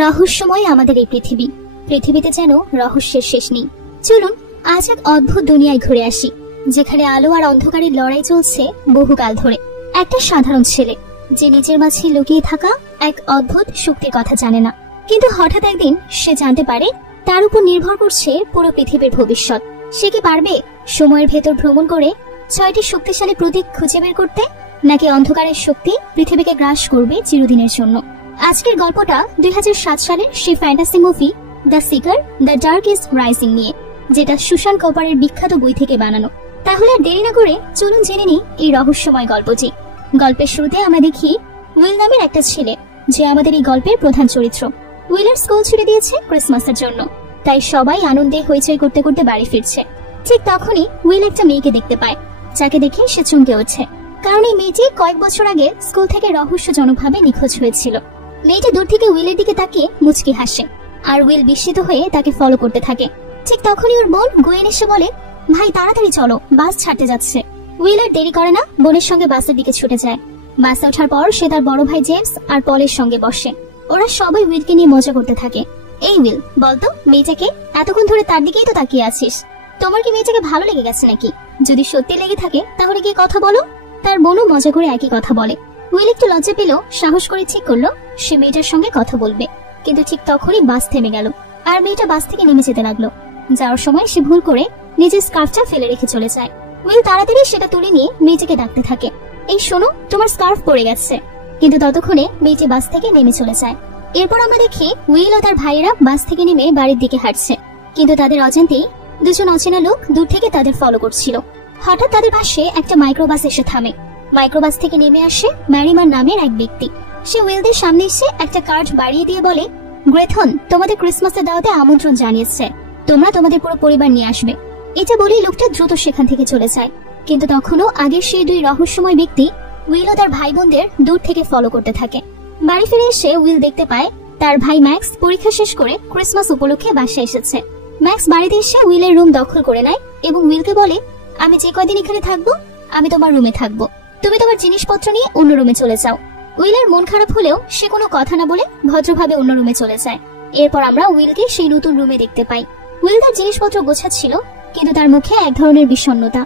রহস্যময় আমাদের এই পৃথিবীতে যেন রহস্যের শেষ নেই। চলুন আজ এক অদ্ভুত দুনিয়ায় ঘুরে আসি, যেখানে আলো আর অন্ধকারের লড়াই চলছে বহুকাল ধরে। একটা সাধারণ ছেলে যে নিজের মাঝে লুকিয়ে থাকা এক অদ্ভুত শক্তির কথা জানে না, কিন্তু হঠাৎ একদিন সে জানতে পারে তার উপর নির্ভর করছে পুরো পৃথিবীর ভবিষ্যৎ। সে কি পারবে সময়ের ভেতর ভ্রমণ করে 6টি শক্তিশালী প্রতীক খুঁজে বের করতে, নাকি অন্ধকারের শক্তি পৃথিবীকে গ্রাস করবে চিরদিনের জন্য? আজকের গল্পটা 2007 সালের সেই fantasy movie the seeker the dark is rising নিয়ে, যেটা সুশান কপারের বিখ্যাত বই থেকে বানানো। তাহলে আর দেরি না করে চলুন জেনে নিই এই রহস্যময় গল্পটি। গল্পের শুরুতে আমরা দেখি উইল নামের একটা ছেলে, যে আমাদের এই গল্পের প্রধান চরিত্র। উইলের স্কুল ছুটি দিয়েছে ক্রিসমাসের জন্য, তাই সবাই আনন্দে হইচই করতে করতে বাড়ি ফিরছে। ঠিক তখনই উইল একটা মেয়েকে দেখতে পায়, যাকে দেখে সে চমকে ওঠে, কারণ এই মেয়েটি কয়েক বছর আগে স্কুল থেকে রহস্যজনকভাবে নিখোঁজ হয়েছিল। মেয়েটি দূর থেকে উইলের দিকে তাকিয়ে মুচকি হাসে, আর উইল বিস্মিত হয়ে তাকে ফলো করতে থাকে। ঠিক তখনই ওর বোন গুয়েন এসে বলে, ভাই তাড়াতাড়ি চলো, বাস ছাড়তে যাচ্ছে। উইল আর দেরি করে না, বোনের সঙ্গে বাসের দিকে ছুটে যায়। বাসে ওঠার পর সে তার বড় ভাই জেমস আর পলের সঙ্গে বসে। ওরা সবাই উইলকে নিয়ে মজা করতে থাকে। এই উইল, বলতো মেয়েটাকে, এতক্ষণ ধরে তার দিকেই তো তাকিয়ে আছিস, তোমার কি মেয়েটাকে ভালো লেগে গেছে নাকি? যদি সত্যি লেগে থাকে তাহলে কি কথা বলো। তার বোনও মজা করে একই কথা বলে। উইল একটু লজ্জা পেল, সাহস করে ঠিক করলো সে মেয়েটার সঙ্গে কথা বলবে। কিন্তু ঠিক তখনই বাস থেমে গেল, আর মেয়েটা বাস থেকে নেমে যেতে লাগলো। যাওয়ার সময় সে ভুল করে নিজের স্কার্ফটা ফেলে রেখে চলে যায়। উইল তাড়াতাড়ি সেটা তুলে নিয়ে মেয়েটাকে ডাকতে থাকে, এই শোনো, তোমার স্কার্ফ পড়ে গেছে। কিন্তু ততক্ষণে মেয়েটি বাস থেকে নেমে চলে যায়। এরপর আমরা দেখি উইল ও তার ভাইয়েরা বাস থেকে নেমে বাড়ির দিকে হাঁটছে, কিন্তু তাদের অজান্তেই দুজন অচেনা লোক দূর থেকে তাদের ফলো করছিল। হঠাৎ তাদের পাশে একটা মাইক্রোবাস এসে থামে। মাইক্রোবাস থেকে নেমে আসে ম্যারিমান নামের এক ব্যক্তি। সে উইলদের সামনে এসে একটা কার্ড বাড়িয়ে দিয়ে বলে, গ্রেথন তোমাদের ক্রিসমাসের দাওয়াতে আমন্ত্রণ জানিয়েছে, তোমরা তোমাদের পুরো পরিবার নিয়ে আসবে। এটা বলেই লোকটা দ্রুত সেখান থেকে চলে যায়। কিন্তু তখনও আগের সেই দুই রহস্যময় ব্যক্তি উইল ও তার ভাই বোনদের দূর থেকে ফলো করতে থাকে। বাড়ি ফিরে এসে উইল দেখতে পায় তার ভাই ম্যাক্স পরীক্ষা শেষ করে ক্রিসমাস উপলক্ষে বাসায় এসেছে। ম্যাক্স বাড়িতে এসে উইলের রুম দখল করে নেয় এবং উইলকে বলে, আমি যে কয়দিন এখানে থাকবো আমি তোমার রুমে থাকবো, তুমি তোমার জিনিসপত্র নিয়ে অন্য রুমে চলে যাও। উইলের মন খারাপ হলেও সে কোনো কথা না বলে ভদ্রভাবে অন্য রুমে চলে যায়। এরপর আমরা উইলকে সেই নতুন রুমে দেখতে পাই। উইল তার জিনিসপত্র গোছাচ্ছিল, কিন্তু তার মুখে এক ধরনের বিষণ্ণতা,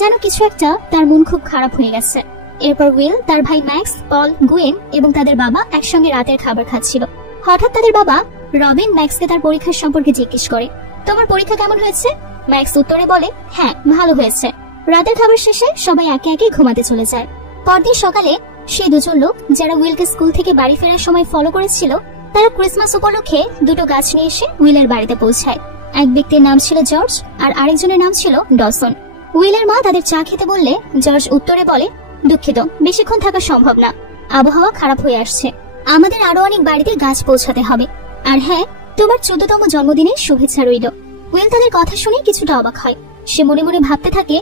যেন কিছু একটা তার মন খুব খারাপ হয়ে গেছে। এরপর উইল, তার ভাই ম্যাক্স, পল, গুয়েন এবং তাদের বাবা একসঙ্গে রাতের খাবার খাচ্ছিল। হঠাৎ তাদের বাবা রবিন ম্যাক্সকে তার পরীক্ষার সম্পর্কে জিজ্ঞেস করে, তোমার পরীক্ষা কেমন হয়েছে? ম্যাক্স উত্তরে বলে, হ্যাঁ ভালো হয়েছে। রাতের খাবার শেষে সবাই একে একে ঘুমাতে চলে যায়। পরদিন সকালে সেই দুজন লোক যারা উইলকে স্কুল থেকে বাড়ি ফেরার সময় ফলো করেছিল, তারা ক্রিসমাস উপলক্ষে দুটো গাছ নিয়ে এসে উইলের বাড়িতে পৌঁছায়। এক ব্যক্তির নাম ছিল জর্জ আর আরেকজনের নাম ছিল ডসন। উইলের মা তাদের চা খেতে বললে জর্জ উত্তরে বলে, দুঃখিত, বেশিক্ষণ থাকা সম্ভব না, আবহাওয়া খারাপ হয়ে আসছে, আমাদের আরো অনেক বাড়িতে গাছ পৌঁছাতে হবে। আর হ্যাঁ, তোমার 14তম জন্মদিনের শুভেচ্ছা রইল। উইল তাদের কথা শুনে কিছুটা অবাক হয়। সে মনে মনে ভাবতে থাকে,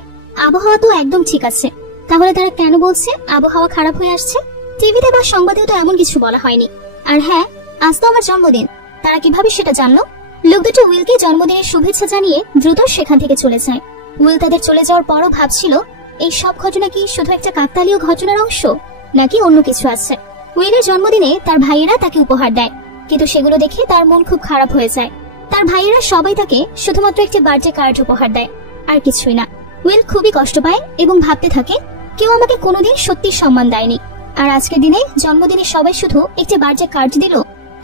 আবহাওয়া তো একদম ঠিক আছে, তাহলে তারা কেন বলছে আবহাওয়া খারাপ হয়ে আসছে? টিভিতে বা সংবাদেও তো এমন কিছু বলা হয়নি। আর হ্যাঁ, আজ তো আমার জন্মদিন, তারা কিভাবে সেটা জানলো? লোক দুটো উইলকে জন্মদিনের শুভেচ্ছা জানিয়ে দ্রুত সেখান থেকে চলে যায়। উইল তাদের চলে যাওয়ার পরও ভাবছিল, এই সব ঘটনা কি শুধু একটা কাকতালীয় ঘটনার অংশ, নাকি অন্য কিছু আছে? উইলের জন্মদিনে তার ভাইয়েরা তাকে উপহার দেয়, কিন্তু সেগুলো দেখে তার মন খুব খারাপ হয়ে যায়। তার ভাইয়েরা সবাই তাকে শুধুমাত্র একটি বার্থডে কার্ড উপহার দেয়, আর কিছুই না। উইল খুবই কষ্ট পায় এবং ভাবতে থাকে, কেউ আমাকে কোনোদিন সত্যি সম্মান দেয়নি, আর আজকের দিনে জন্মদিনে সবাই শুধু একটি বার্থডে কার্ড দিল।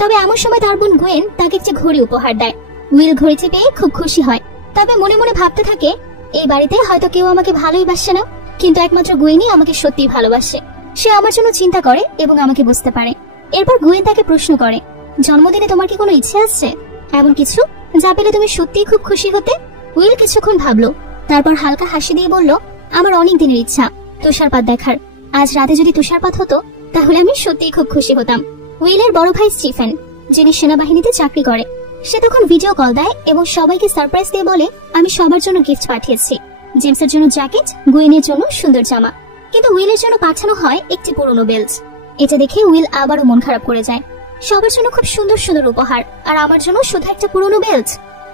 তবে এমন সময় তার বোন গুয়েন তাকে একটি ঘড়ি উপহার দেয়। উইল ঘড়িটি পেয়ে খুব খুশি হয়, তবে মনে মনে ভাবতে থাকে, এই বাড়িতে হয়তো কেউ আমাকে ভালোই বাসে না, কিন্তু একমাত্র গুয়েনই আমাকে সত্যিই ভালোবাসে। সে আমার জন্য চিন্তা করে এবং আমাকে বুঝতে পারে। এরপর গুয়েন তাকে প্রশ্ন করে, জন্মদিনে তোমার কি কোনো ইচ্ছে আছে, এমন কিছু যা পেলে তুমি সত্যিই খুব খুশি হতে? উইল কিছুক্ষণ ভাবলো, তারপর হালকা হাসি দিয়ে বলল, আমার অনেক দিনের ইচ্ছা তুষারপাত দেখার। আজ রাতে যদি তুষারপাত হতো তাহলে আমি সত্যিই খুব খুশি হতাম। উইলের বড় ভাই স্টিফেন, যিনি সেনাবাহিনীতে চাকরি করে, সে তখন ভিডিও কল দেয় এবং সবাইকে সারপ্রাইজ দিয়ে বলে, আমি সবার জন্য গিফট পাঠিয়েছি, জেমসের জন্য জ্যাকেট, গুয়েনের জন্য সুন্দর জামা, কিন্তু উইলের জন্য পাঠানো হয় একটি পুরনো বেল্ট। এটা দেখে উইল আবারও মন খারাপ করে যায়। সবার জন্য খুব সুন্দর সুন্দর উপহার, আর আমার জন্য শুধু একটা পুরনো বেল্ট।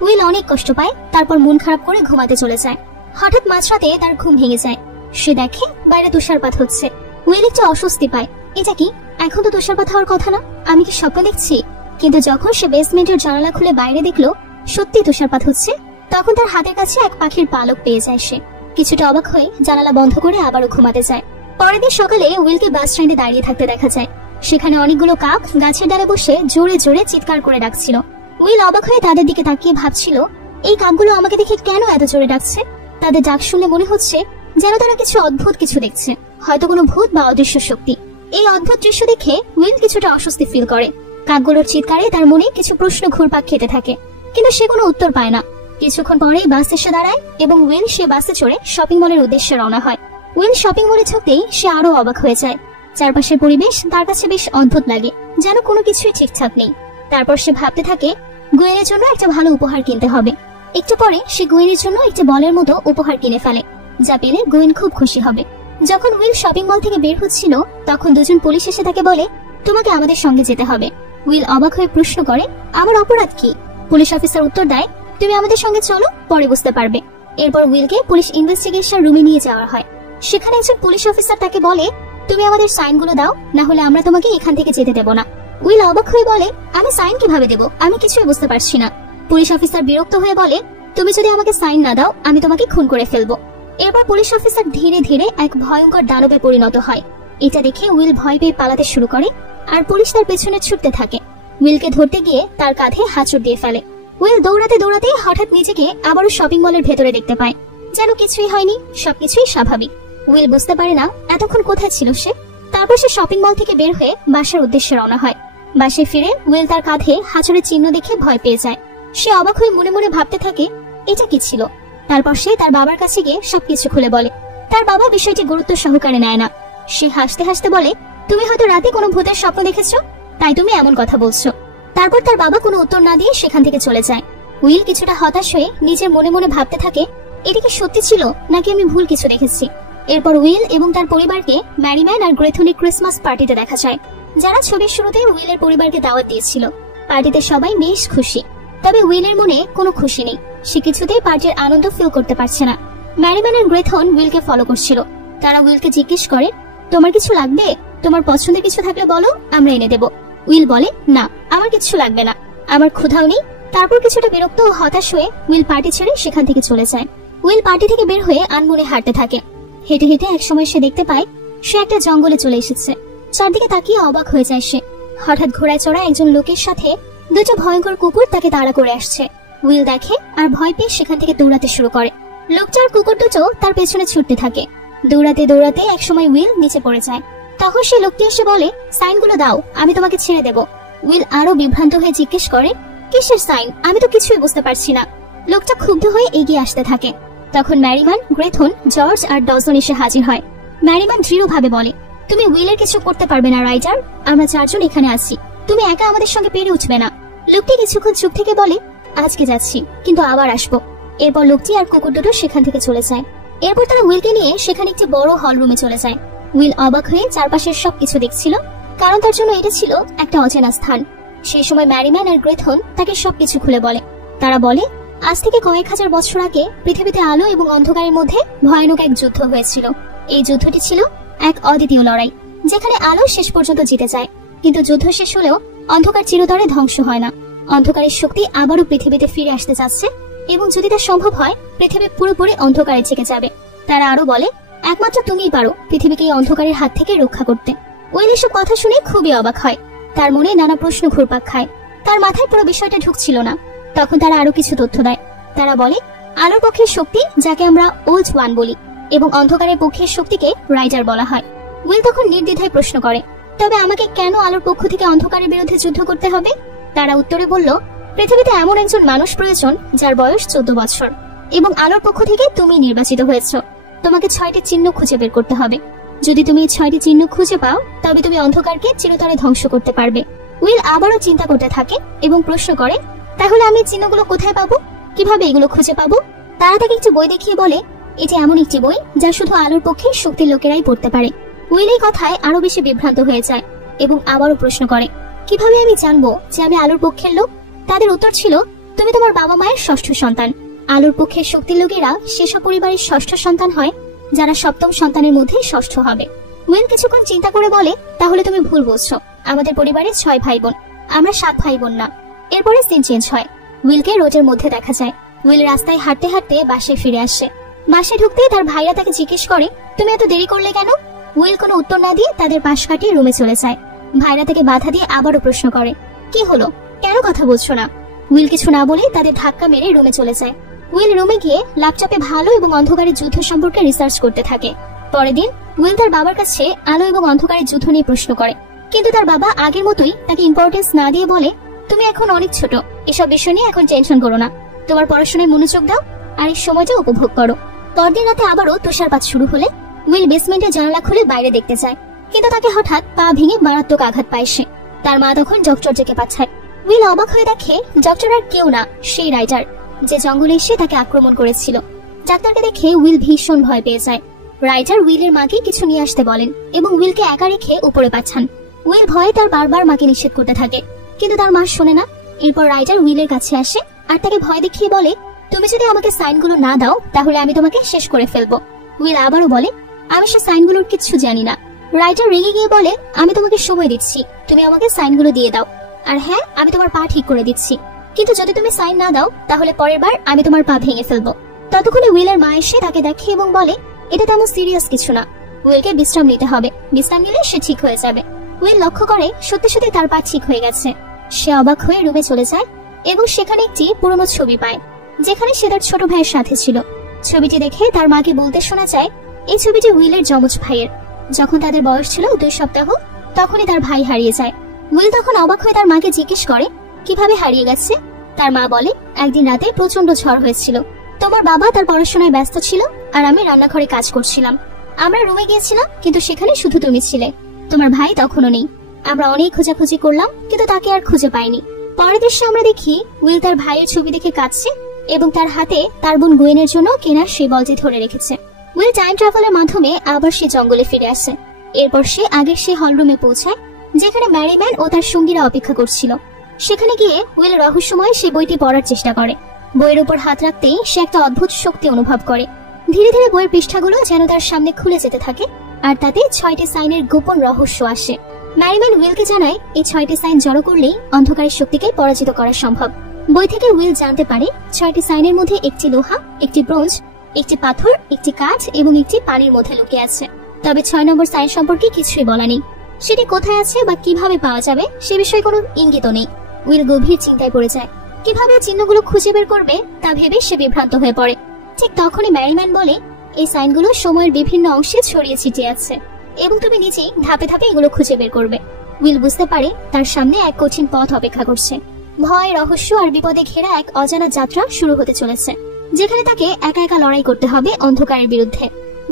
উইল অনেক কষ্ট পায়, তারপর মন খারাপ করে ঘুমাতে চলে যায়। হঠাৎ মাঝরাতে তার ঘুম ভেঙে যায়। সে দেখে বাইরে তুষারপাত হচ্ছে। উইল একটু অস্বস্তি পায়, এটা কি, এখন তো তুষারপাত হওয়ার কথা না, আমি কি স্বপ্ন দেখছি? কিন্তু যখন সে বেসমেন্টের জানালা খুলে বাইরে দেখলো সত্যি তুষারপাত হচ্ছে, তখন তার হাতের কাছে এক পাখির পালক পেয়ে যায়। সে কিছুটা অবাক হয়ে জানালা বন্ধ করে আবারও ঘুমাতে যায়। পরের দিন সকালে উইলকে বাস স্ট্যান্ডে দাঁড়িয়ে থাকতে দেখা যায়। সেখানে অনেকগুলো কাক গাছের ডালে বসে জোরে জোরে চিৎকার করে ডাকছিল। উইল অবাক হয়ে তাদের দিকে তাকিয়ে ভাবছিল, এই কাকগুলো আমাকে দেখে কেন এত জোরে ডাকছে? তাদের ডাক শুনে মনে হচ্ছে যেন তারা কিছু অদ্ভুত কিছু দেখছে, হয়তো কোনো ভূত বা অদৃশ্য শক্তি। এই অদ্ভুত দৃশ্য দেখে উইল কিছুটা অস্বস্তি ফিল করে। কাকগুলোর চিৎকারে তার মনে কিছু প্রশ্ন ঘুরপাক খেতে থাকে, কিন্তু সে কোনো উত্তর পায় না। কিছুক্ষণ পরেই বাস এসে দাঁড়ায় এবং উইল সে বাসে চড়ে শপিং মলের উদ্দেশ্যে রওনা হয়। উইল শপিং মলে ঢুকতেই সে আরো অবাক হয়ে যায়। চারপাশের পরিবেশ তার কাছে বেশ অদ্ভুত লাগে, যেন কোনো কিছুই ঠিকঠাক নেই। তারপর সে ভাবতে থাকে গুয়েনের জন্য একটা ভালো উপহার কিনতে হবে। একটু পরে সে গুয়েনের জন্য একটি বলের মতো উপহার কিনে ফেলে, যা পেলে গুয়েন খুব খুশি হবে। যখন উইল শপিং মল থেকে বের হচ্ছিল তখন দুজন পুলিশ এসে তাকে বলে, তোমাকে আমাদের সঙ্গে যেতে হবে। উইল অবাক হয়ে প্রশ্ন করে, আমার অপরাধ কি? পুলিশ অফিসার উত্তর দেয়, তুমি আমাদের সঙ্গে চলো, পরে বুঝতে পারবে। এরপর উইলকে পুলিশ ইনভেস্টিগেশন রুমে নিয়ে যাওয়া হয়। সেখানে একজন পুলিশ অফিসার তাকে বলে, তুমি আমাদের সাইনগুলো দাও, না হলে আমরা তোমাকে এখান থেকে যেতে দেব না। উইল অবাক হয়ে বলে, আমি সাইন কিভাবে দেব? আমি কিছুই বুঝতে পারছি না। পুলিশ অফিসার বিরক্ত হয়ে বলে, তুমি যদি আমাকে সাইন না দাও আমি তোমাকে খুন করে ফেলবো। এরপর পুলিশ অফিসার ধীরে ধীরে এক ভয়ঙ্কর দানবে পরিণত হয়। এটা দেখে উইল ভয় পেয়ে পালাতে শুরু করে আর পুলিশ তার পেছনে ছুটতে থাকে। উইলকে ধরতে গিয়ে তার কাঁধে হাঁচড় দিয়ে ফেলে। উইল দৌড়াতে দৌড়াতে হঠাৎ নিজেকে আবারও শপিং মলের ভেতরে দেখতে পায়, যেন কিছুই হয়নি, সবকিছুই স্বাভাবিক। উইল বুঝতে পারে না এতক্ষণ কোথায় ছিল সে। তারপর সে শপিং মল থেকে বের হয়ে বাসার উদ্দেশ্যে রওনা হয়। বাসায় ফিরে উইল তার কাঁধে হাঁচড়ের চিহ্ন দেখে ভয় পেয়ে যায়। সে অবাক হয়ে মনে মনে ভাবতে থাকে এটা কি ছিল। তারপর সে তার বাবার কাছে গিয়ে সবকিছু খুলে বলে। তার বাবা বিষয়টি গুরুত্ব সহকারে নেয় না। সে হাসতে হাসতে বলে, তুমি হয়তো রাতে কোনো ভূতের স্বপ্ন দেখেছো, তাই তুমি এমন কথা বলছো। তারপর তার বাবা কোনো উত্তর না দিয়ে সেখান থেকে চলে যায়। উইল কিছুটা হতাশ হয়ে নিজের মনে মনে ভাবতে থাকে, এটা কি সত্যি ছিল নাকি আমি ভুল কিছু দেখেছি। এরপর উইল এবং তার পরিবারকে ম্যারিম্যান আর গ্রেথনের ক্রিসমাস পার্টিতে দেখা যায়, যারা ছবির শুরুতে উইলের পরিবারকে দাওয়াত দিয়েছিল। পার্টিতে সবাই বেশ খুশি, তবে উইলের মনে কোনো খুশি নেই। সে কিছুতেই পার্টির আনন্দ ফিল করতে পারছে না। ম্যারিম্যান আর গ্রেথন উইলকে ফলো করছিল। তারা উইলকে জিজ্ঞেস করে, তোমার কিছু লাগবে? তোমার পছন্দের কিছু থাকলে বলো, আমরা এনে দেব। উইল বলে, না, আমার কিছু লাগবে না, আমার ক্ষুধাও নেই। তারপর কিছুটা বিরক্ত ও হতাশ হয়ে উইল পার্টি ছেড়ে সেখান থেকে চলে যায়। উইল পার্টি থেকে বের হয়ে আনমনে হাঁটতে থাকে। হেঁটে হেঁটে একসময় সে দেখতে পায় সে একটা জঙ্গলে চলে এসেছে। চারদিকে তাকিয়ে অবাক হয়ে যায় সে। হঠাৎ ঘোড়ায় চড়া একজন লোকের সাথে দুটো ভয়ঙ্কর কুকুর তাকে তাড়া করে আসছে। উইল দেখে আর ভয় পেয়ে সেখান থেকে দৌড়াতে শুরু করে। লোকটার কুকুর দুটো তার পেছনে ছুটতে থাকে। দৌড়াতে দৌড়াতে একসময় উইল নিচে পড়ে যায়। তখন সে লোকটি এসে বলে, সাইনগুলো দাও, আমি তোমাকে ছেড়ে দেব। উইল আরো বিভ্রান্ত হয়ে জিজ্ঞেস করে, কিসের সাইন? আমি তো কিছুই বুঝতে পারছি না। লোকটা ক্ষুব্ধ হয়ে এগিয়ে আসতে থাকে। তখন ম্যারিম্যান, গ্রেথন, জর্জ আর ডজন এসে হাজির হয়। ম্যারিম্যান দৃঢ়ভাবে বলে, তুমি উইলের কিছু করতে পারবে না রাইটার, আমরা চারজন এখানে আছি, তুমি একা আমাদের সঙ্গে পেরে উঠবে না। লোকটি কিছুক্ষণ চুপ থেকে বলে, আজকে যাচ্ছি, কিন্তু আবার আসবো। এরপর লোকটি আর কুকুর দুটো সেখান থেকে চলে যায়। এরপর তারা উইলকে নিয়ে সেখানে একটি বড় হল রুমে চলে যায়। উইল অবাক হয়ে চারপাশের সবকিছু দেখছিল, কারণ তার জন্য এটা ছিল একটা অচেনা স্থান। সেই সময় ম্যারিম্যান আর গ্রেথন তাকে সবকিছু খুলে বলে। তারা বলে, আজ থেকে কয়েক হাজার বছর আগে পৃথিবীতে আলো এবং অন্ধকারের মধ্যে ভয়ানক এক যুদ্ধ হয়েছিল। এই যুদ্ধটি ছিল এক অদ্বিতীয় লড়াই, যেখানে আলো শেষ পর্যন্ত জিতে যায়। কিন্তু যুদ্ধ শেষ হলেও অন্ধকার চিরতরে ধ্বংস হয় না। অন্ধকারের শক্তি আবারও পৃথিবীতে ফিরে আসতে যাচ্ছে, এবং যদি তা সম্ভব হয় পৃথিবী পুরোপুরি অন্ধকারে ছেকে যাবে। তারা আরো বলে, একমাত্র তুমিই পারো পৃথিবীকে এই অন্ধকারের হাত থেকে রক্ষা করতে। উইল এসব কথা শুনে খুবই অবাক হয়। তার মনে নানা প্রশ্ন ঘুরপাক খায়। তার মাথায় পুরো বিষয়টা ঢুকছিল না। তখন তারা আরো কিছু তথ্য দেয়। তারা বলে, আলোর পক্ষের শক্তি, যাকে আমরা ওল্ড ওয়ান বলি, এবং অন্ধকারের পক্ষের শক্তিকে রাইডার বলা হয়। উইল তখন নির্দ্বিধায় প্রশ্ন করে, তবে আমাকে কেন আলোর পক্ষ থেকে অন্ধকারের বিরুদ্ধে যুদ্ধ করতে হবে? তারা উত্তরে বলল, পৃথিবীতে এমন একজন মানুষ প্রয়োজন যার বয়স 14 বছর, এবং আলোর পক্ষ থেকে তুমি নির্বাচিত হয়েছ। তোমাকে 6টি চিহ্ন খুঁজে বের করতে হবে। যদি তুমি এই 6টি চিহ্ন খুঁজে পাও, তবে তুমি অন্ধকারকে চিরতরে ধ্বংস করতে পারবে। উইল আবারও চিন্তা করতে থাকে এবং প্রশ্ন করে, তাহলে আমি চিহ্নগুলো কোথায় পাবো? কিভাবে এগুলো খুঁজে পাবো? তারা তাকে একটি বই দেখিয়ে বলে, এটি এমন একটি বই যা শুধু আলোর পক্ষে শক্তির লোকেরাই পড়তে পারে। উইল এই কথায় আরো বেশি বিভ্রান্ত হয়ে যায় এবং আবারও প্রশ্ন করে, কিভাবে আমি জানবো যে আমি আলোর পক্ষের লোক? তাদের উত্তর ছিল, তুমি তোমার বাবা মায়ের ষষ্ঠ সন্তান। আলোর পক্ষের শক্তির লোকেরা সেসব পরিবারের ষষ্ঠ সন্তান হয় যারা সপ্তম সন্তানের মধ্যে ষষ্ঠ হবে। উইল কিছুক্ষণ চিন্তা করে বলে, তাহলে তুমি ভুল বলছো, আমাদের পরিবারে 6 ভাই বোন। আমরা 7 ভাই বোন না। এরপরে সিন চেঞ্জ হয়। উইলকে রোডের মধ্যে দেখা যায়। উইল রাস্তায় হাঁটতে হাঁটতে বাসায় ফিরে আসে। বাসায় ঢুকতেই তার ভাইরা তাকে জিজ্ঞেস করে, তুমি এত দেরি করলে কেন? উইল কোনো উত্তর না দিয়ে তাদের পাশ কাটিয়ে রুমে চলে যায়। ভাইরা তাকে বাধা দিয়ে আবারও প্রশ্ন করে, কি হলো, কেন কথা বলছো না? উইল কিছু না বলে তাদের ধাক্কা মেরে রুমে চলে যায়। উইল রুমে গিয়ে ল্যাপটপে ভালো এবং অন্ধকারের যুদ্ধ সম্পর্কে রিসার্চ করতে থাকে। পরের দিন উইল তার বাবার কাছে আলো এবং অন্ধকারের যুদ্ধ নিয়ে প্রশ্ন করে, কিন্তু তার বাবা আগের মতোই তাকে ইম্পর্টেন্স না দিয়ে বলে, তুমি এখন অনেক ছোট, এসব বিষয় নিয়ে এখন টেনশন করো না, তোমার পড়াশোনায় মনোযোগ দাও আর এই সময়টা উপভোগ করো। পরদিন রাতে আবারও তুষারপাত শুরু হলে উইল বেসমেন্টের জানালা খুলে বাইরে দেখতে যায়, কিন্তু তাকে হঠাৎ পা ভেঙে মারাত্মক আঘাত পায় সে। তার মা তখন ডক্টর ডেকে পাঠায়। উইল অবাক হয়ে দেখে ডক্টর আর কেউ না, সেই রাইটার যে জঙ্গলে এসে তাকে আক্রমণ করেছিল। ডাক্তারকে দেখে উইল ভীষণ ভয় পেয়ে যায়। রাইটার উইলের মাকে কিছু নিয়ে আসতে বলেন এবং উইলকে একা রেখে উপরে পাঠান। উইল ভয়ে তার বারবার মাকে নিষেধ করতে থাকে, কিন্তু তার মা শোনে না। এরপর রাইটার উইলের কাছে আসে আর তাকে ভয় দেখিয়ে বলে, তুমি যদি আমাকে সাইনগুলো না দাও তাহলে আমি তোমাকে শেষ করে ফেলবো। উইল আবারও বলে, আমি সে সাইনগুলোর কিচ্ছু জানি না। রাইটার রেগে গিয়ে বলে, আমি তোমাকে সময় দিচ্ছি, তুমি আমাকে সাইনগুলো দিয়ে দাও, আর হ্যাঁ, আমি তোমার পা ঠিক করে দিচ্ছি, কিন্তু যদি তুমি সাইন না দাও তাহলে পরের বার আমি তোমার পা ভেঙে ফেলবো। ততক্ষণে উইলের মা এসে তাকে দেখে এবং বলে, এটা তেমন সিরিয়াস কিছু না, উইলকে বিশ্রাম নিতে হবে, বিশ্রাম নিলে সে ঠিক হয়ে যাবে। উইল লক্ষ্য করে সত্যি সত্যি তার পা ঠিক হয়ে গেছে। সে অবাক হয়ে রুমে চলে যায় এবং সেখানে একটি পুরনো ছবি পায়, যেখানে সে তার ছোট ভাইয়ের সাথে ছিল। ছবিটি দেখে তার মাকে বলতে শোনা যায়, এই ছবিটি উইলের যমজ ভাইয়ের। যখন তাদের বয়স ছিল 2 সপ্তাহ, তখনই তার ভাই হারিয়ে যায়। উইল তখন অবাক হয়ে তার মাকে জিজ্ঞেস করে, কিভাবে হারিয়ে গেছে? তার মা বলে, একদিন রাতে প্রচন্ড ঝড় হয়েছিল, তোমার বাবা তার পড়াশোনায় ব্যস্ত ছিল আর আমি রান্নাঘরে কাজ করছিলাম। আমরা রুমে গিয়েছিলাম, কিন্তু সেখানে শুধু তুমি ছিলে, তোমার ভাই তখনও নেই। আমরা অনেক খোঁজাখুঁজি করলাম, কিন্তু তাকে আর খুঁজে পাইনি। পরের দৃশ্যে আমরা দেখি উইল তার ভাইয়ের ছবি দেখে কাঁদছে এবং তার হাতে তার বোন গুয়েনের জন্য কেনা সেই বলটি ধরে রেখেছে। উইল টাইম ট্রাভেলের মাধ্যমে আবার সে জঙ্গলে ফিরে আসে। এরপর সে আগের সেই হলরুমে পৌঁছায়, যেখানে ম্যারিম্যান ও তার সঙ্গীরা অপেক্ষা করছিল। সেখানে গিয়ে উইল রহস্যময় সেই বইটি পড়ার চেষ্টা করে। বইয়ের উপর হাত রাখতেই সে একটা অদ্ভুত শক্তি অনুভব করে। ধীরে ধীরে বইয়ের পৃষ্ঠাগুলো যেন তার সামনে খুলে যেতে থাকে, আর তাতে 6টি সাইনের গোপন রহস্য আসে। ম্যারিম্যান উইলকে জানায়, এই 6টি সাইন জড়ো করলেই অন্ধকারের শক্তিকে পরাজিত করা সম্ভব। বই থেকে উইল জানতে পারে 6টি সাইনের মধ্যে একটি লোহা, একটি ব্রোঞ্জ, একটি পাথর, একটি কাঠ এবং একটি পানির মধ্যে লুকিয়ে আছে। তবে 6 নম্বর সাইন সম্পর্কে কিছুই বলা নেই। সেটি কোথায় আছে বা কিভাবে পাওয়া যাবে সে বিষয়ে কোনো ইঙ্গিত নেই। উইল গভীর চিন্তায় পড়ে যায়। কিভাবে চিহ্নগুলো খুঁজে বের করবে তা ভেবে সে বিভ্রান্ত হয়ে পড়ে। ঠিক তখনই ম্যারিম্যান বলে, এই সাইনগুলো সময়ের বিভিন্ন অংশে ছড়িয়ে ছিটিয়ে আছে এবং তুমি নিজেই ধাপে ধাপে এগুলো খুঁজে বের করবে। উইল বুঝতে পারে তার সামনে এক কঠিন পথ অপেক্ষা করছে। ভয়, রহস্য আর বিপদে ঘেরা এক অজানা যাত্রা শুরু হতে চলেছে, যেখানে তাকে একা একা লড়াই করতে হবে অন্ধকারের বিরুদ্ধে।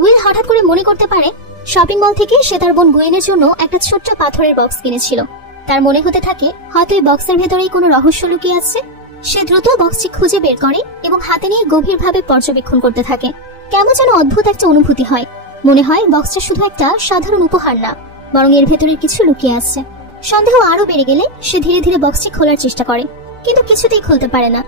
উইল হঠাৎ করে মনে করতে পারে, শপিং মল থেকে সে তার বোন গুয়েনের জন্য একটা ছোট্ট পাথরের বক্স কিনেছিল। তার মনে হতে থাকে হয়তো এই বক্সের ভেতরেই কোনো রহস্য লুকিয়ে আছে। সে দ্রুত বক্সটি খুঁজে বের করে এবং হাতে নিয়ে গভীরভাবে পর্যবেক্ষণ করতে থাকে। কেমন যেন অদ্ভুত একটা অনুভূতি হয়। মনে হয় বক্সটা শুধু একটা সাধারণ উপহার না, বরং এর ভেতরে কিছু লুকিয়ে আছে। সন্দেহ আরো বেড়ে গেলে সে ধীরে ধীরে বক্সটি খোলার চেষ্টা করে, কিন্তু কিছুতেই খুলতে পারে না।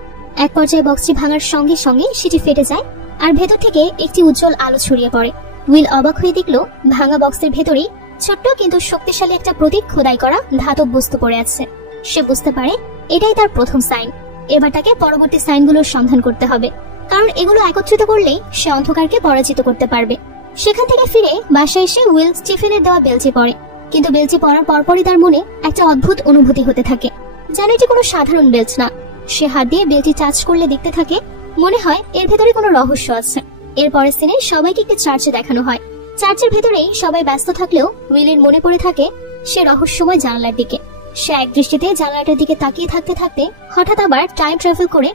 এক পর্যায়ে বক্সটি ভাঙার সঙ্গে সঙ্গে সেটি ফেটে যায় আর ভেতর থেকে একটি উজ্জ্বল আলো ছড়িয়ে পড়ে। উইল অবাক হয়ে দেখল ভাঙা বক্সের ভেতরেই ছোট্ট কিন্তু শক্তিশালী একটা প্রতীক খোদাই করা ধাতব বস্তু পড়ে আছে। সে বুঝতে পারে এটাই তার প্রথম সাইন। এবার তাকে পরবর্তী সাইনগুলোর সন্ধান করতে হবে, কারণ এগুলো একত্রিত করলেই সে অন্ধকারকে পরাজিত করতে পারবে। সেখান থেকে ফিরে বাসায় এসে উইল স্টিফেনের দেওয়া বেলচি পড়ে, কিন্তু বেলচি পড়ার পরপরই তার মনে একটা অদ্ভুত অনুভূতি হতে থাকে, যেন এটি কোনো সাধারণ বেলচ না। সে হাত দিয়ে বেলচি টাচ করলে দেখতে থাকে মনে হয় এর ভেতরে কোনো রহস্য আছে। এরপরের সিনে সবাইকে একটি চার্চে দেখানো হয়। চার্চের ভেতরেই সবাই ব্যস্ত থাকলেও উইলের মনে পড়ে থাকে সে রহস্যময় জানালার দিকে। সে এক দৃষ্টিতে জানালাটার দিকে তাকিয়ে থাকতে থাকতে হঠাৎ আবার টাইম ট্রাভেল করে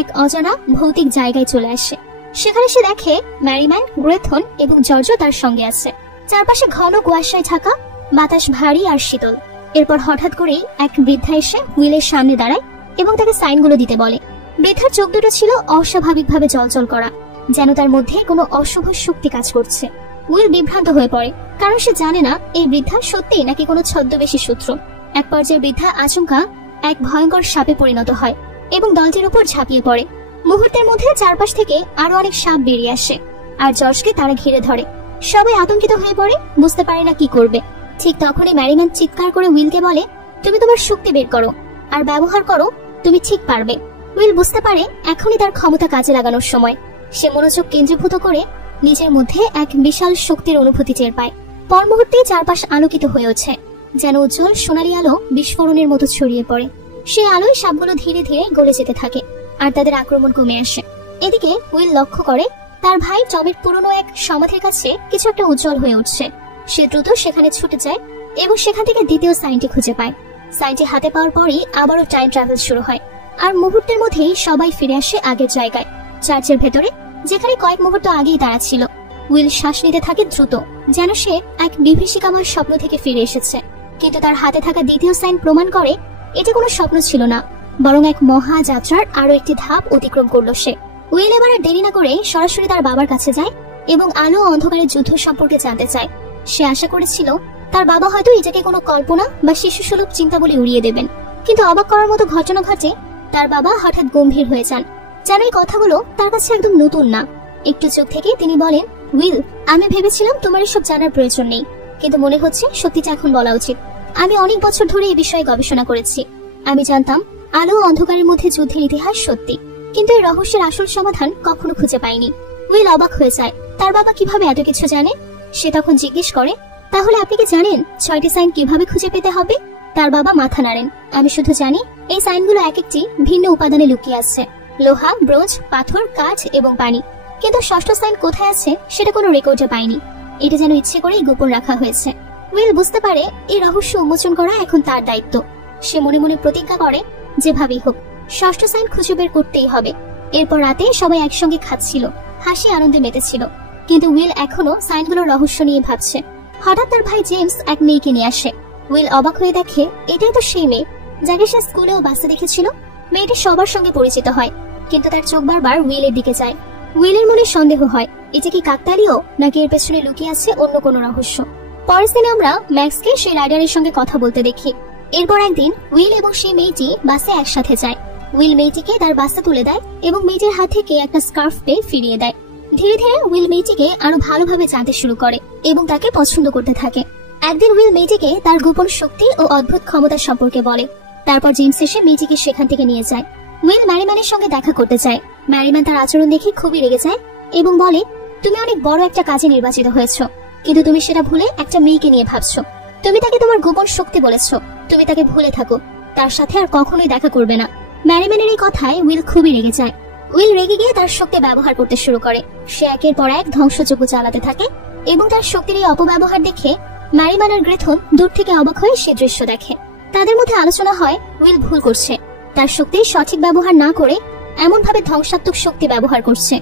এক অজানা ভৌতিক জায়গায় চলে আসে। সেখানে সে দেখে ম্যারিম্যান, গ্রেথন এবং জর্জ তার সঙ্গে আছে। চারপাশে ঘন কুয়াশায় ঢাকা, বাতাস ভারী আর শীতল। এরপর হঠাৎ করেই এক বৃদ্ধা এসে উইলের সামনে দাঁড়ায় এবং তাকে সাইনগুলো দিতে বলে। বৃদ্ধার চোখ দুটো ছিল অস্বাভাবিকভাবে জলজল করা, যেন তার মধ্যে কোনো অশুভ শক্তি কাজ করছে। উইল বিভ্রান্ত হয়ে পড়ে, কারণ সে জানে না এই বৃদ্ধা সত্যিই নাকি কোনো ছদ্মবেশী শত্রু। এক পর্যায়ে বৃদ্ধা আচমকা এক ভয়ঙ্কর সাপে পরিণত হয় এবং দলটির উপর ঝাঁপিয়ে পড়ে। মুহূর্তের মধ্যে চারপাশ থেকে আরো অনেক সাপ বেরিয়ে আসে আর জর্জকে তারা ঘিরে ধরে। সবাই আতঙ্কিত হয়ে পড়ে, বুঝতে পারে না কি করবে। ঠিক তখনই ম্যারিম্যান চিৎকার করে উইলকে বলে, তুমি তোমার শক্তি বের করো, আর ব্যবহার করো, তুমি ঠিক পারবে। উইল বুঝতে পারে এখনই তার ক্ষমতা কাজে লাগানোর সময়। সে মনোযোগ কেন্দ্রীভূত করে নিজের মধ্যে এক বিশাল শক্তির অনুভূতি টের পায়। পর মুহূর্তেই চারপাশ আলোকিত হয়ে ওঠে, যেন উজ্জ্বল সোনালী আলো বিস্ফোরণের মতো ছড়িয়ে পড়ে। সেই আলোয় সাপগুলো ধীরে ধীরে গলে যেতে থাকে আর তাদের আক্রমণ কমে আসে। এদিকে উইল লক্ষ্য করে তার ভাই টমের পুরনো এক সমাধির কাছে কিছু একটা উজ্জ্বল হয়ে উঠছে। সে দ্রুত সেখানে ছুটে যায় এবং সেখান থেকে দ্বিতীয় সাইনটি খুঁজে পায়। সাইনটি হাতে পাওয়ার পরই আবারও টাইম ট্রাভেল শুরু হয়, আর মুহূর্তের মধ্যেই সবাই ফিরে আসে আগের জায়গায়, চার্চের ভেতরে, যেখানে কয়েক মুহূর্ত আগেই তারা ছিল। উইল শ্বাস নিতে থাকে দ্রুত, যেন সে এক বিভীষিকাময় স্বপ্ন থেকে ফিরে এসেছে। কিন্তু তার হাতে থাকা দ্বিতীয় সাইন প্রমাণ করে এটি কোনো স্বপ্ন ছিল না, বরং এক মহা যাত্রার আরো একটি ধাপ অতিক্রম করলো সে। উইল এবার আর দেরি না করে সরাসরি তার বাবার কাছে যায় এবং আলো ও অন্ধকারের যুদ্ধ সম্পর্কে জানতে চায়। সে আশা করেছিল তার বাবা হয়তো এটাকে কোনো কল্পনা বা শিশুসুলভ চিন্তা বলে উড়িয়ে দেবেন, কিন্তু অবাক করার মতো ঘটনা ঘটে। তার বাবা হঠাৎ গম্ভীর হয়ে যান, যেন এই কথাগুলো তার কাছে একদম নতুন না। একটু চোখ থেকে তিনি বলেন, উইল, আমি ভেবেছিলাম তোমার এসব জানার প্রয়োজন নেই, কিন্তু মনে হচ্ছে সত্যিটা এখন বলা উচিত। আমি অনেক বছর ধরে এই বিষয়ে গবেষণা করেছি। আমি জানতাম আলো ও অন্ধকারের মধ্যে যুদ্ধের ইতিহাস সত্যি, কিন্তু এই রহস্যের আসল সমাধান কখনো খুঁজে পাইনি। উইল অবাক হয়ে যায়, তার বাবা কিভাবে এত কিছু জানে। সে তখন জিজ্ঞেস করে, তাহলে আপনি কি জানেন 6টি সাইন কিভাবে খুঁজে পেতে হবে? তার বাবা মাথা নাড়েন। আমি শুধু জানি এই সাইনগুলো এক একটি ভিন্ন উপাদানে লুকিয়ে আছে, লোহা, ব্রোঞ্জ, পাথর, কাঠ এবং পানি। কিন্তু 6ষ্ঠ সাইন কোথায় আছে সেটা কোনো রেকর্ডে পাইনি। এটা যেন ইচ্ছে করেই গোপন রাখা হয়েছে। উইল বুঝতে পারে এই রহস্য উন্মোচন করা এখন তার দায়িত্ব। সে মনে মনে প্রতিজ্ঞা করে, যেভাবেই হোক 6ষ্ঠ সাইন খুঁজে বের করতেই হবে। এরপর রাতে সবাই একসঙ্গে খাচ্ছিল, হাসি আনন্দে মেতেছিল, কিন্তু উইল এখনো সাইনগুলোর রহস্য নিয়ে ভাবছে। হঠাৎ তার ভাই জেমস এক মেয়েকে নিয়ে আসে। উইল অবাক হয়ে দেখে এটাই তো সেই মেয়ে যাকে সে স্কুলে ও বাসে দেখেছিল। মেয়েটি সবার সঙ্গে পরিচিত হয়, কিন্তু তার চোখ বারবার উইলের দিকে যায়। উইলের মনে সন্দেহ হয়, এটা কি কাকতালীয় নাকি এর পেছনে লুকিয়ে আছে অন্য কোনো রহস্য। পরের দিনে আমরা ম্যাক্সকে সেই রাইডারের সঙ্গে কথা বলতে দেখি। এরপর একদিন উইল এবং সেই মেয়েটি বাসে একসাথে যায়। উইল মেয়েটিকে তার বাসে তুলে দেয় এবং মেয়েটির হাত থেকে একটা স্কার্ফ পেয়ে ফিরিয়ে দেয়। ধীরে ধীরে উইল মেয়েটিকে আরো ভালোভাবে জানতে শুরু করে এবং তাকে পছন্দ করতে থাকে। একদিন উইল মেয়েটিকে তার গোপন শক্তি ও অদ্ভুত ক্ষমতা সম্পর্কে বলে। তারপর জেমস এসে মেয়েটিকে সেখান থেকে নিয়ে যায়। উইল ম্যারিম্যানের সঙ্গে দেখা করতে চায়। ম্যারিম্যান তার আচরণ দেখে খুবই রেগে যায় এবং বলে, তুমি অনেক বড় একটা কাজে নির্বাচিত হয়েছো, কিন্তু তুমি সেটা ভুলে একটা মেয়েকে নিয়ে ভাবছো। তুমি তাকে তোমার গোপন শক্তি বলেছো, তুমি তাকে ভুলে থাকো, তার সাথে আর কখনোই দেখা করবে না। ম্যারিম্যানের এই কথায় উইল খুবই রেগে যায়। উইল রেগে গিয়ে তার শক্তি ব্যবহার করতে শুরু করে। সে একের পর এক ধ্বংসযজ্ঞ চালাতে থাকে এবং তার শক্তির এই অপব্যবহার দেখে ম্যারিম্যান আর গ্রেথন দূর থেকে অবাক হয়ে সে দৃশ্য দেখে। তাদের মধ্যে আলোচনা হয় উইল ভুল করছে, তার শক্তির সঠিক ব্যবহার না করে এমন ভাবে ধ্বংসাত্মক শক্তি ব্যবহার করছে।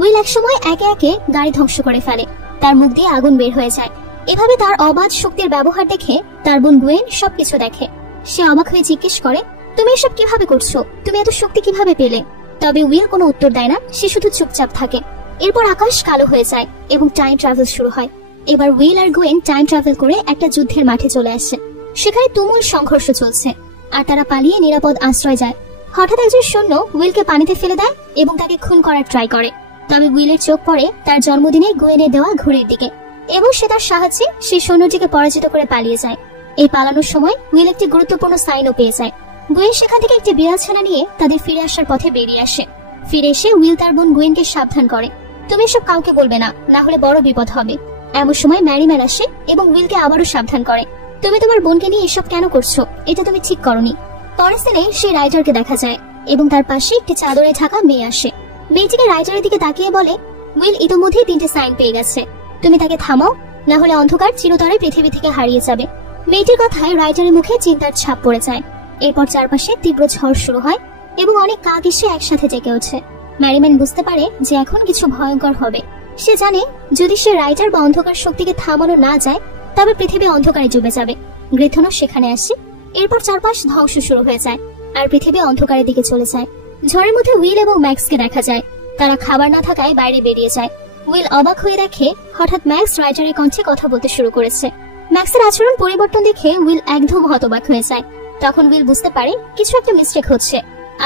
উইল একসময় একে একে গাড়ি ধ্বংস করে ফেলে, তার মুখ দিয়ে আগুন বের হয়ে যায়। এভাবে তার অবাধ শক্তির ব্যবহার দেখে তার বোন গুয়েন সবকিছু দেখে। সে অবাক হয়ে জিজ্ঞেস করে, তুমি এসব কিভাবে করছো? তুমি এত শক্তি কিভাবে পেলে? তবে উইল কোনো উত্তর দেয় না, সে শুধু চুপচাপ থাকে। এরপর আকাশ কালো হয়ে যায় এবং টাইম ট্রাভেল শুরু হয়। এবার উইল আর গুয়েন টাইম ট্রাভেল করে একটা যুদ্ধের মাঠে চলে আসে। সেখানে তুমুল সংঘর্ষ চলছে আর তারা পালিয়ে নিরাপদ আশ্রয় যায়। হঠাৎ একজন সৈন্য উইলকে পানিতে ফেলে দেয় এবং তাকে খুন করার ট্রাই করে। তবে উইলের চোখ পড়ে তার জন্মদিনে গুয়েনের দেওয়া ঘড়ির দিকে এবং সে তার সাহায্যে সেই সৈন্যটিকে পরাজিত করে পালিয়ে যায়। এই পালানোর সময় উইল একটি গুরুত্বপূর্ণ সাইনও পেয়ে যায়। গুয়েন সেখান থেকে একটি বিড়াল ছানা নিয়ে তাদের ফিরে আসার পথে বেরিয়ে আসে। ফিরে এসে উইল তার বোন গুয়েনকে সাবধান করে, তুমি এসব কাউকে বলবে না, না হলে বড় বিপদ হবে। এমন সময় ম্যারিম্যান আসে এবং উইলকে আবারও সাবধান করে, তুমি তোমার বোনকে নিয়ে এসব কেন করছো? এটা তুমি ঠিক করনি। পরের দিনে সেই রাইডারকে দেখা যায় এবং তার পাশে একটি চাদরে ঢাকা মেয়ে আসে। মেয়েটিকে রাইডারের দিকে তাকিয়ে বলে, উইল ইতিমধ্যেই 3টে সাইন পেয়ে গেছে, তুমি তাকে থামাও, না হলে অন্ধকার চিরতরে পৃথিবী থেকে হারিয়ে যাবে। মেয়েটির কথায় রাইডারের মুখে চিন্তার ছাপ পড়ে যায়। এরপর চারপাশে তীব্র ঝড় শুরু হয় এবং অনেক কাক এসে একসাথে জেগে ওঠে। ম্যারিম্যান বুঝতে পারে যে এখন কিছু ভয়ঙ্কর হবে। সে জানে যদি সে রাইডার বা অন্ধকার শক্তিকে থামানো না যায় তবে পৃথিবী অন্ধকারে ডুবে যাবে। গ্রেথনও সেখানে আসে। এরপর চারপাশ ধ্বংস শুরু হয়ে যায় আর পৃথিবী অন্ধকারের দিকে চলে যায়। ঝড়ের মধ্যে উইল এবং ম্যাক্সকে দেখা যায়, তারা খাবার না থাকায় বাইরে বেরিয়ে যায়। উইল অবাক হয়ে দেখে হঠাৎ ম্যাক্স রাইডারের কণ্ঠে কথা বলতে শুরু করেছে। ম্যাক্সের আচরণ পরিবর্তন দেখে উইল একদম হতবাক হয়ে যায়। তখন উইল বুঝতে পারে কিছু একটা মিস্টেক হচ্ছে।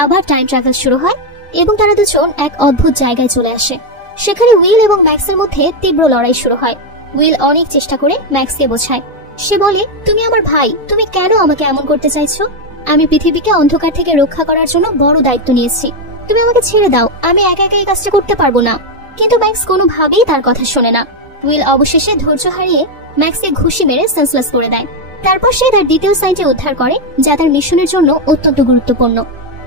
আবার টাইম ট্রাভেল শুরু হয় এবং তারা দুজন এক অদ্ভুত জায়গায় চলে আসে। সেখানে উইল এবং ম্যাক্সের মধ্যে তীব্র লড়াই শুরু হয়। উইল অনেক চেষ্টা করে ম্যাক্সকে বোঝায়। সে বলে, তুমি আমার ভাই, তুমি কেন আমাকে এমন করতে চাইছো? আমি পৃথিবীকে অন্ধকার থেকে রক্ষা করার জন্য বড় দায়িত্ব নিয়েছি। তুমি আমাকে ছেড়ে দাও, আমি একা একা এই কাজটা করতে পারবো না। কিন্তু ম্যাক্স কোনোভাবেই তার কথা শোনে না। উইল অবশেষে ধৈর্য হারিয়ে ম্যাক্সকে ঘুষি মেরে সেন্সলেস করে দেয়। তারপর সে তার দ্বিতীয় সাইনটি উদ্ধার করে, যা তার মিশনের জন্য অত্যন্ত গুরুত্বপূর্ণ।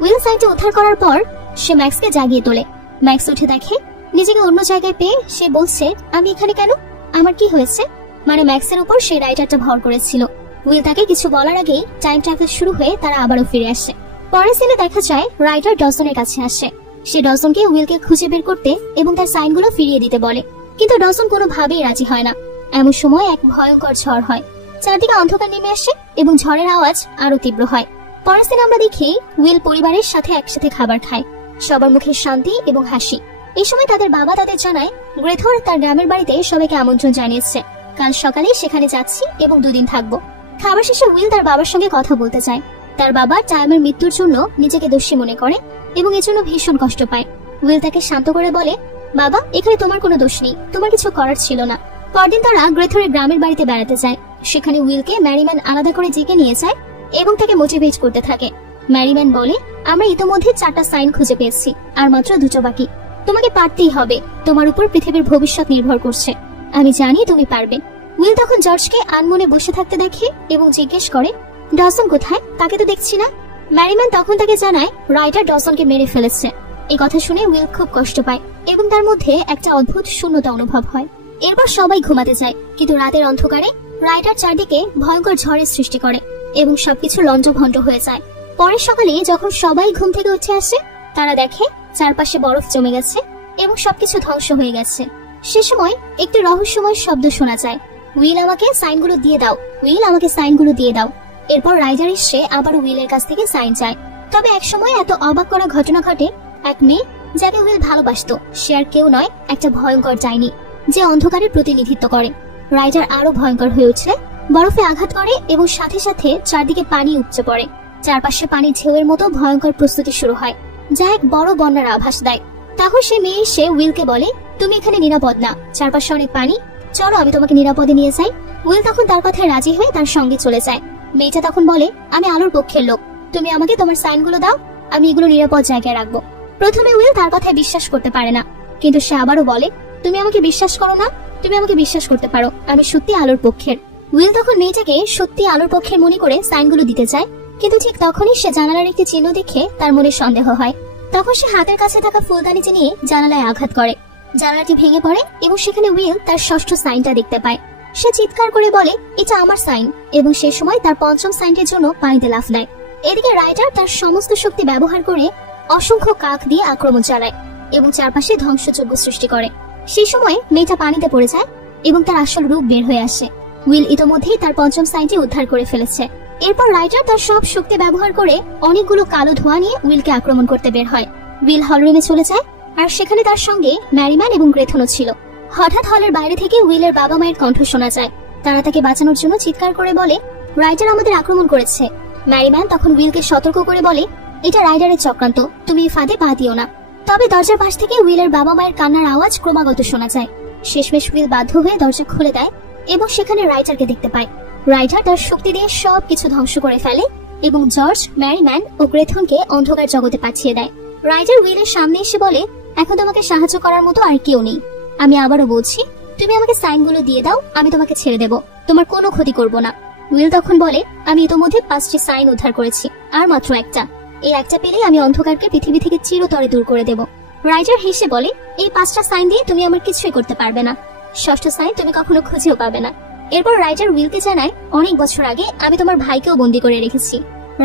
উইল সাইনটি উদ্ধার করার পর সে ম্যাক্সকে জাগিয়ে তোলে। ম্যাক্স উঠে দেখে নিজেকে অন্য জায়গায় পেয়ে সে বলছে, আমি এখানে কেন, আমার কি হয়েছে? মানে ম্যাক্সের উপর সে রাইটারটা ভর করেছিল। উইল তাকে কিছু বলার আগেই টাইম ট্রাভেল শুরু হয়ে তারা আবারও ফিরে আসে। পরের সিনে দেখা যায় রাইটার ডসনের কাছে আসে। সে ডসনকে উইলকে খুঁজে বের করতে এবং তার সাইনগুলো ফিরিয়ে দিতে বলে, কিন্তু ডসন কোনোভাবেই রাজি হয় না। এমন সময় এক ভয়ঙ্কর ঝড় হয়, চারদিকে অন্ধকার নেমে আসে এবং ঝড়ের আওয়াজ আরো তীব্র হয়। পরের সিনে আমরা দেখি উইল পরিবারের সাথে একসাথে খাবার খায়, সবার মুখে শান্তি এবং হাসি। এই সময় তাদের বাবা তাদের জানায় গ্রেথর তার গ্রামের বাড়িতে সবাইকে আমন্ত্রণ জানিয়েছে, কাল সকালে সেখানে যাচ্ছি এবং 2 দিন থাকবো। খাবার শেষে উইল তার বাবার সঙ্গে কথা বলতে চায়। তার বাবা টাইমের মৃত্যুর জন্য নিজেকে দোষী মনে করে এবং এজন্য ভীষণ কষ্ট পায়। উইল তাকে শান্ত করে বলে, বাবা, এখানে তোমার কোনো দোষ নেই, তোমার কিছু করার ছিল না। পরদিন তারা গ্রেথরের গ্রামের বাড়িতে বেড়াতে যায়। সেখানে উইলকে ম্যারিম্যান আলাদা করে ডেকে নিয়ে যায় এবং তাকে মোটিভেট করতে থাকে। ম্যারিম্যান বলে, আমরা ইতোমধ্যে 4টা সাইন খুঁজে পেয়েছি, আর মাত্র 2টো বাকি। তোমাকে পারতেই হবে, তোমার উপর পৃথিবীর ভবিষ্যৎ নির্ভর করছে। আমি জানি তুমি পারবে। উইল তখন জর্জকে আনমনে বসে থাকতে দেখে এবং জিজ্ঞেস করে, ডসন কোথায়? তাকে তো দেখছি না। ম্যারিম্যান তখন তাকে জানায় রাইটার ডসনকে মেরে ফেলেছে। এই কথা শুনে উইল খুব কষ্ট পায় এবং তার মধ্যে একটা অদ্ভুত শূন্যতা অনুভব হয়। এরপর সবাই ঘুমাতে যায়, কিন্তু রাতের অন্ধকারে রাইটার চারদিকে ভয়ঙ্কর ঝড়ের সৃষ্টি করে এবং সবকিছু লণ্ডভণ্ড হয়ে যায়। পরের সকালে যখন সবাই ঘুম থেকে উঠে আসে, তারা দেখে চারপাশে বরফ জমে গেছে এবং সবকিছু ধ্বংস হয়ে গেছে। সে সময় একটি রহস্যময় শব্দ শোনা যায়, উইল আমাকে সাইনগুলো দিয়ে দাও, উইল আমাকে সাইনগুলো দিয়ে দাও। এরপর রাইটার এসে আবার উইলের কাছ থেকে সাইন চায়। তবে এক সময় এত অবাক করা ঘটনা ঘটে, এক মেয়ে যাকে উইল ভালোবাসতো, সে আর কেউ নয়, একটা ভয়ঙ্কর ডাইনি যে অন্ধকারের প্রতিনিধিত্ব করে। রাইটার আরো ভয়ঙ্কর হয়ে উঠলে বরফে আঘাত করে এবং সাথে সাথে চারদিকে পানি উপচে পড়ে। চারপাশে পানির ঢেউয়ের মতো ভয়ঙ্কর প্রস্তুতি শুরু হয়, যা এক বড় বন্যার আভাস দেয়। তখন সে মেয়ে এসে উইলকে বলে, তুমি এখানে নিরাপদ না, চারপাশে অনেক পানি, চলো আমি তোমাকে নিরাপদে নিয়ে যাই। উইল তখন তার কথায় রাজি হয়ে তার সঙ্গে চলে যায়। মেয়েটা তখন বলে, আমি আলোর পক্ষের লোক, তুমি আমাকে তোমার সাইনগুলো দাও, আমি এগুলো নিরাপদ জায়গায় রাখবো। প্রথমে উইল তার কথায় বিশ্বাস করতে পারে না, কিন্তু সে আবারও বলে, তুমি আমাকে বিশ্বাস করো না? তুমি আমাকে বিশ্বাস করতে পারো, আমি সত্যি আলোর পক্ষের। উইল তখন মেয়েটাকে সত্যি আলোর পক্ষের মনে করে সাইনগুলো দিতে চায়, কিন্তু ঠিক তখনই সে জানালার একটি চিহ্ন দেখে তার মনে সন্দেহ হয়। তখন সে হাতের কাছে থাকা ফুলদানিটি নিয়ে জানালায় আঘাত করে। জানালাটি ভেঙে পড়ে এবং সেখানে উইল তার 6ষ্ঠ সাইনটা দেখতে পায়। সে চিৎকার করে বলে, এটা আমার সাইন, এবং সে সময় তার 5ম সাইনটির জন্য পানিতে লাফ দেয়। এদিকে রাইটার তার সমস্ত শক্তি ব্যবহার করে অসংখ্য কাক দিয়ে আক্রমণ চালায় এবং চারপাশে ধ্বংসযজ্ঞ সৃষ্টি করে। সেই সময় মেয়েটা পানিতে পড়ে যায় এবং তার আসল রূপ বের হয়ে আসে। উইল ইতোমধ্যেই তার 5ম সাইনটি উদ্ধার করে ফেলেছে। এরপর রাইটার তার সব শক্তি ব্যবহার করে অনেকগুলো কালো ধোঁয়া নিয়ে উইলকে আক্রমণ করতে বের হয়। উইল হলরুমে চলে যায়, আর সেখানে তার সঙ্গে ম্যারিম্যান এবং গ্রেথনও ছিল। হঠাৎ হলের বাইরে থেকে উইলের বাবা মায়ের কণ্ঠ শোনা যায়। তারা তাকে বাঁচানোর জন্য চিৎকার করে বলে, রাইটার আমাদের আক্রমণ করেছে। ম্যারিম্যান তখন উইলকে সতর্ক করে বলে, এটা রাইটারের চক্রান্ত, তুমি এই ফাঁদে পা দিও না। তবে দরজার পাশ থেকে উইলের বাবা মায়ের কান্নার আওয়াজ ক্রমাগত শোনা যায়। শেষমেশ উইল বাধ্য হয়ে দরজা খুলে দেয় এবং সেখানে রাইটারকে দেখতে পায়। রাইটার তার শক্তি দিয়ে সবকিছু ধ্বংস করে ফেলে এবং জর্জ, ম্যারিম্যান ও গ্রেথনকে অন্ধকার জগতে পাঠিয়ে দেয়। রাইটার উইলের সামনে এসে বলে, এখন তোমাকে সাহায্য করার মতো আর কেউ নেই। আমি আবারও বলছি, তুমি আমাকে সাইনগুলো দিয়ে দাও, আমি তোমাকে ছেড়ে দেব, তোমার কোনো ক্ষতি করব না। উইল তখন বলে, আমি ইতোমধ্যে 5টি সাইন উদ্ধার করেছি, আর মাত্র একটা। এই একটা পেলেই আমি অন্ধকারকে পৃথিবী থেকে চিরতরে দূর করে দেব। রাইটার হেসে বলে, এই 5টা সাইন দিয়ে তুমি আমার কিছুই করতে পারবে না। 6ষ্ঠ সাইন তুমি কখনো খুঁজেও পাবে না। এরপর রাইটার উইলকে জানায়, অনেক বছর আগে আমি তোমার ভাইকেও বন্দী করে রেখেছি।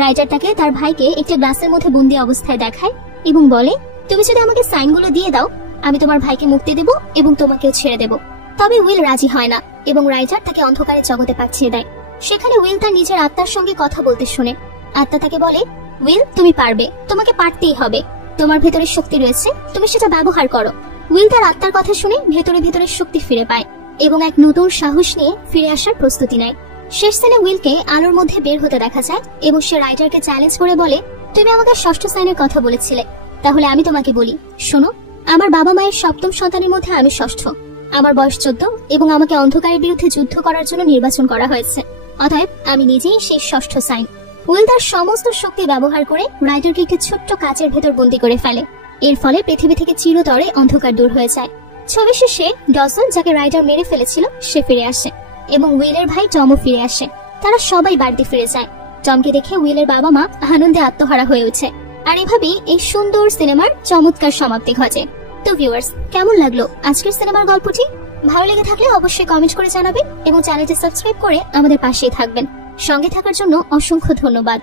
রাইটার তাকে তার ভাইকে একটি গ্লাসের মধ্যে বন্দী অবস্থায় দেখায় এবং বলে, তুমি যদি আমাকে সাইনগুলো দিয়ে দাও, আমি তোমার ভাইকে মুক্তি দেব এবং তোমাকেও ছেড়ে দেব। তবে উইল রাজি হয় না এবং রাইটার তাকে অন্ধকারের জগতে পাঠিয়ে দেয়। সেখানে উইল তার নিজের আত্মার সঙ্গে কথা বলতে শুনে। আত্মা তাকে বলে, উইল তুমি পারবে, তোমাকে পারতেই হবে, তোমার ভেতরে শক্তি রয়েছে, তুমি সেটা ব্যবহার করো। উইল তার আত্মার কথা শুনে ভেতরে ভেতরে শক্তি ফিরে পায় এবং এক নতুন সাহস নিয়ে ফিরে আসার প্রস্তুতি নেয়। শেষ দিনে উইলকে আলোর মধ্যে বের হতে দেখা যায় এবং সে রাইটারকে চ্যালেঞ্জ করে বলে, তুমি আমাকে 6ষ্ঠ সাইনের কথা বলেছিলে, তাহলে আমি তোমাকে বলি, শোনো, আমার বাবা মায়ের 7ম সন্তানের মধ্যে আমি 6ষ্ঠ। আমার বয়স 14 এবং আমাকে অন্ধকারের বিরুদ্ধে যুদ্ধ করার জন্য নির্বাচন করা হয়েছে। অতএব আমি নিজেই সেই 6ষ্ঠ সাইন। উইল তার সমস্ত শক্তি ব্যবহার করে রাইডারকে একটি ছোট্ট কাচের ভেতর বন্দী করে ফেলে। এর ফলে পৃথিবী থেকে চিরতরে অন্ধকার দূর হয়ে যায়। ছবি শেষে ডসন, যাকে রাইডার মেরে ফেলেছিল, সে ফিরে আসে এবং উইলের ভাই টমও ফিরে আসে। তারা সবাই বাড়িতে ফিরে যায়। টমকে দেখে উইলের বাবা মা আনন্দে আত্মহারা হয়ে ওঠে। আর এভাবেই এই সুন্দর সিনেমার চমৎকার সমাপ্তি ঘটে। তো ভিউয়ার্স, কেমন লাগলো আজকের সিনেমার গল্পটি? ভালো লেগে থাকলে অবশ্যই কমেন্ট করে জানাবেন এবং চ্যানেলটি সাবস্ক্রাইব করে আমাদের পাশেই থাকবেন। সঙ্গে থাকার জন্য অসংখ্য ধন্যবাদ।